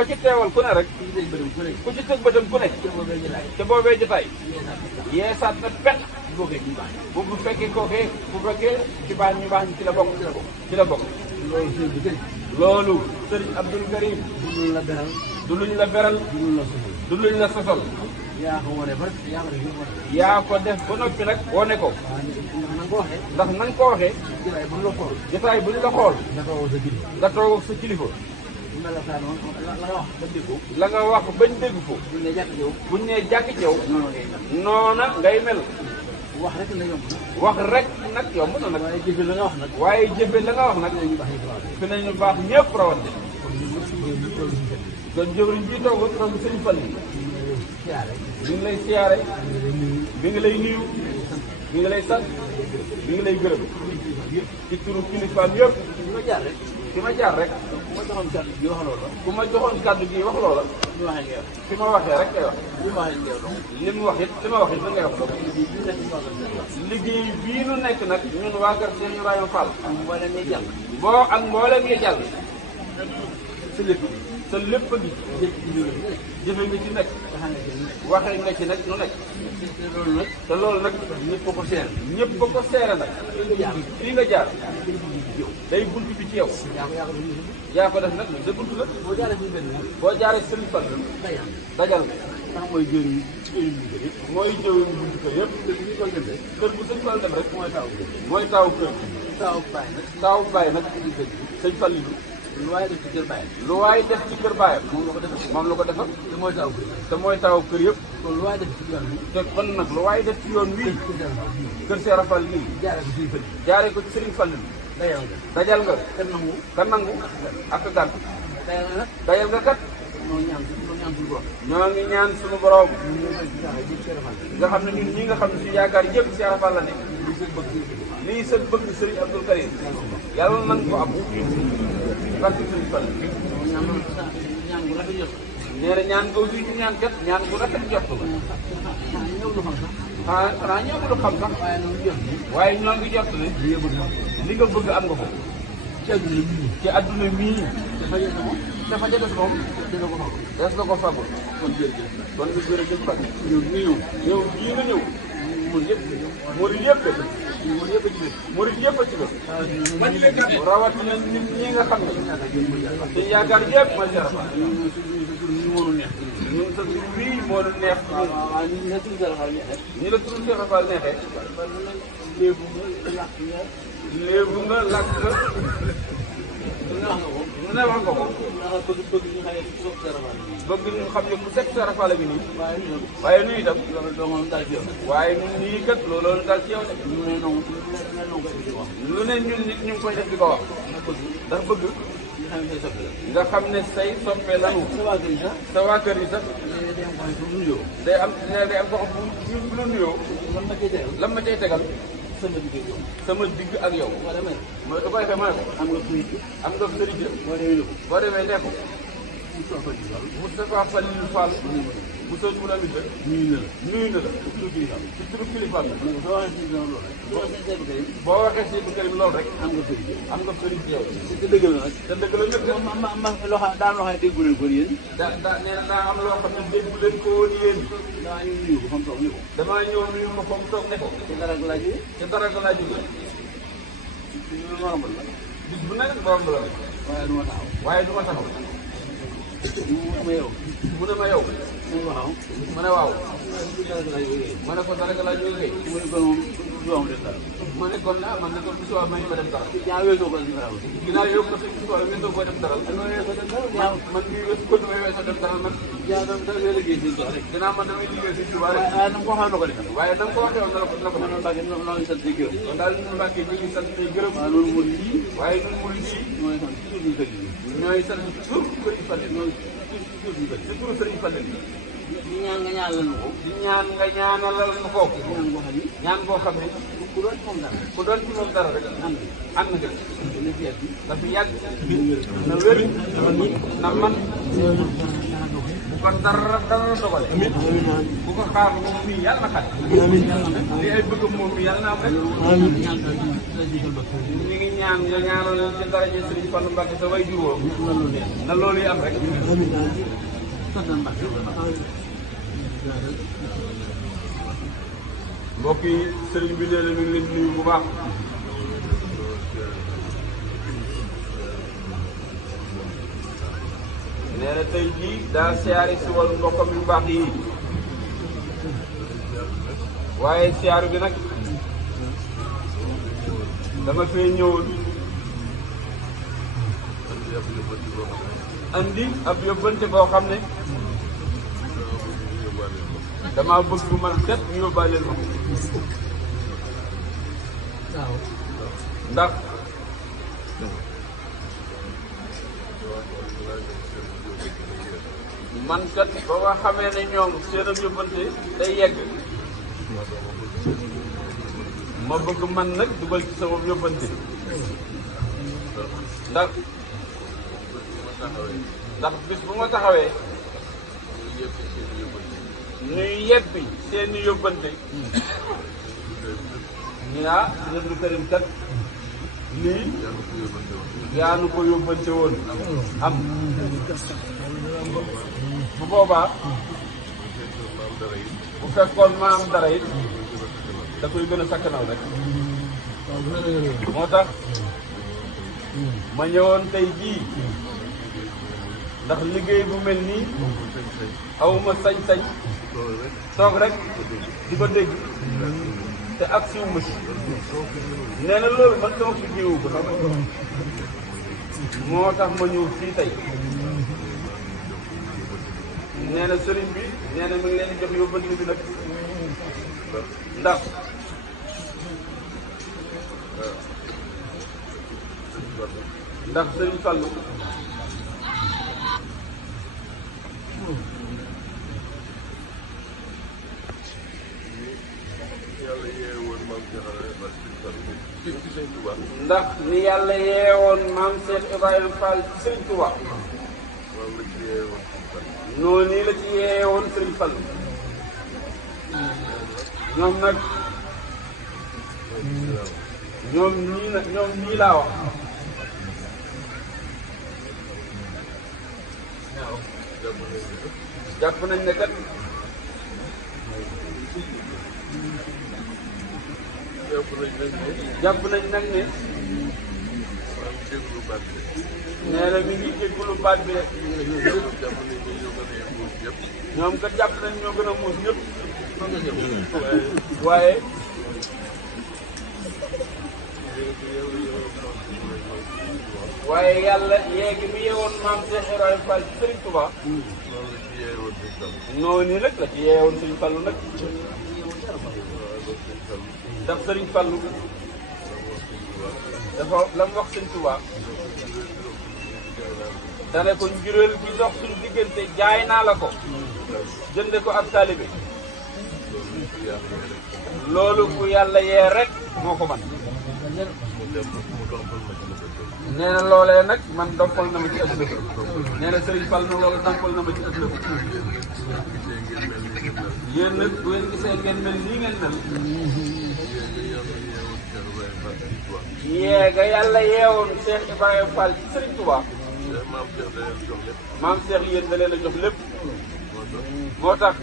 koo ci teewal ku ne rek ku ci tëg bëtam ku ne te boobee jotaay yeesaat na pet bu fekkee kookee bu fekkee ci baax ñu baax ñi ci la bokk ci la bokk loolu sëriñ Abdul Karim du luñ la beral du luñ la sosol yaa ko def ba noppi nag wane ko ndax na nga ko waxee jotaay bu ñu la xool nga toog ak sa kilifa la nga wax bañ dégg ko buñ nee jàkk ci yow noona ngay mel wax rek nag yomb na nag waaye jëfe la nga wax nag fi nañu baax ñëpp rawante kon jëwriñ bii toog toog sëñ Fall mi ngi lay siyaare mi ngi lay nuyu mi ngi lay sant mi ngi lay gërëm ci turu kilifaam yëpp fi ma jaar rek ku ma joxoon kàddu gi wax loola fi ma waxee rek ngay wax li mu wax it li ma wax it li ngay wax liggéey bii nu nekk nag ñun waa kër Cheikh Ibrahima Fall boo ak mboolem yi jàll sa lépp gi jëfe nga ci nekk waxee nga ci nag nu nekk te loolu nag ñëpp ko seere ñëpp ko seere nag fii nga jaar day bunt bi ci yow yaa ko def nag da bunt la boo jaaree sëriñ Fall dajal nga mooy jëriñ mooy jëriñ bunt kër yëpp kër bu sëñ Fall dem rek mooy taawu kër taawu bàyyi nag sëñ Fall lu waay def ci kër baayam lu waay def ci kër baayam moom la ko defal te mooy taawu kër yëpp kon lu waay def ci yoon wi te kon nag lu waay def ci yoon wii kër Cheikh Rafal bii jaaree ko ci Serigne Fall dajal nga ka nangu ak gànt dajal nga kat ñoo ngi ñaan suñu borom nga xam ne ñun ñi nga xam ne si yaakaar yëpp Cheikh Rafal la nekk lii sa bëgg Serigne Abdul Karim yàlla nañ ko am parce que Serigne Fall nee na ñaan nga ñu ñaan kat ñaan bu rafet jot la xanaa ñoo ko xam sax waaye ñoo ngi jot ne li nga bëgg am nga ko ci adduna mii dafa des moom des na ko fagul kon jërëjëf kon nga jërëjëf Fall ñëw bii nga ñëw murid yëpp murid yëpp a ci la rawatina nit ñi nga xam ne te yaakaar yëpp mooy Cheikh Rafal ñun sa tur bii moo nu neex ñi la turu Cheikh Rafal neexee léegu nga làkk nga ñu ne wax nga ko bëgg ñu xam ne ku set Cheikh Rafal a ngi nii waaye nuyu itam waaye ñun nii kat loolu dal ci yow de lu ne ñun nit ñu ngi koy def di ko wax ndax bëgg nga xam ne say soppe lanu sa waa kër yi sax day am ko xam bu la nuyoo lan ma cay tegal sama digg ak yow mooy da koy defee ma ne ko am nga sëriñ boo demee ne ko Moustapha Falilou Fall bu soo mu la nit rek nuyu na la ci turu kilifa la boo waxee si bu Karim loolu rek am nga sëriñ ci yow te dëgg la nag te dëgg la nag loo xam daan loo xam ne déggu leen ko yéen nee na daa am loo xam ne déggu leen ko woon yéen damaa ñëw nuyu ko fa mu toog ne ko damaa ñëw nuyu ko fa mu toog ne ko te dara ga laa jógee bis bu nekk borom la waaye du ma taxaw mu ne ma yow ma ne waaw ma ne ko dara ga laa jógee ma ne kon man ne ko bu soobee ma ñu ko dem dara ginnaaw yow ko bu soobee ngeen doog ko dem dara man mii weesu ko damay weesoo dem dara man ginnaaw man damay liggéey si Tuubaa rek waaye na nga ko waxee waaye na nga ko waxee woon na ko kon daal ñun Mbàkke ñu ngi sant tey gërëm waaye ñun murid yi ñooy sant tur Sëriñ Fall si turu Sëriñ Fall di ñaan nga ñaanal nu ko di ñaan nga ñaanalal nu ko ñaan boo xam ne ku doon ci moom dara rek ànd nga dafa yàgg na wér na man bu ko dara dogale bu ko xaar moom mii yàlla na xat li ay bëgg moom mii yàlla na am rek ñu ngi ñaan ñaan nga ñaanal leen ci daraja Serigne Fallou Mbacke sa way jur woo na loolu yi am rek. mbokk yi Serigne bi nee na mi ngi leen nuyu bu baax. nee na tey jii daa siyaare si wàllu mbokkam yu baax yi waaye siyaaru bi nag dama fee ñëwoon andi ab yóbbante boo xam ne dama bëgg bu man set ñu yóbbaaleel ma ndax man kat ba nga xamee ne ñoom seen ab yóbbante day yegg ma bëgg man nag dugal ci sama yóbbante ndax bis bu ma taxawee ñuy yebbi seeni yóbbante ñu naa Sëñ Abdou Karim kat lii yaa nu ko yóbbante woon am bu boobaa bu fekkoon ma am dara it da koy gën a sakkanal rek moo tax ma ñëwoon tey jii ndax liggéey bu mel nii awuma sañ-sañ toog rek di ko dégg te ak siw ma si nee na loolu man sama fi jiwu ko nag moo tax ma ñëw fii tey nee na sëriñ bi nee na mi ngi leen di jox yóbbante bi nag ndax sëriñ Fallou ndax ni yàlla yeewoon maam Cheikh Ibrahima Fall ci Sëriñ Touba noonu nii la ci yeewoon Sëriñ Fallou ñoom nag ñoom nii laa wax jàpp nañ ne kat jàpp nañ nag ne nee na mi ngi jégalu baat bi rek ñoom kat jàpp nañ ñoo gën a muus ñëpp waaye yàlla yeegi mi yeewoon maam Cheikh Ibrahima Fall ci Sëriñ Touba noonu nag la ci yeewoon Sëriñ Fallou nag ndax Sëriñ Fallou dafa la mu wax Sëriñ Touba dane ko njuréel bi dox suñu diggante jaay naa la ko jënde ko ak taalibe loolu ku yàlla yee rek moo ko man nee na loolee nag man dompal na ma ci ak lëf nee na Sëriñ Fall na loolu dompal na ma ci ak lëf yéen nag bu ngeen gisee ngeen mel nii ngeen mel yee nga yàlla yeewoon Cheikh Ibrahima Fall ci Sëriñ Touba maam Cheikh yéen da leen a jox lépp moo tax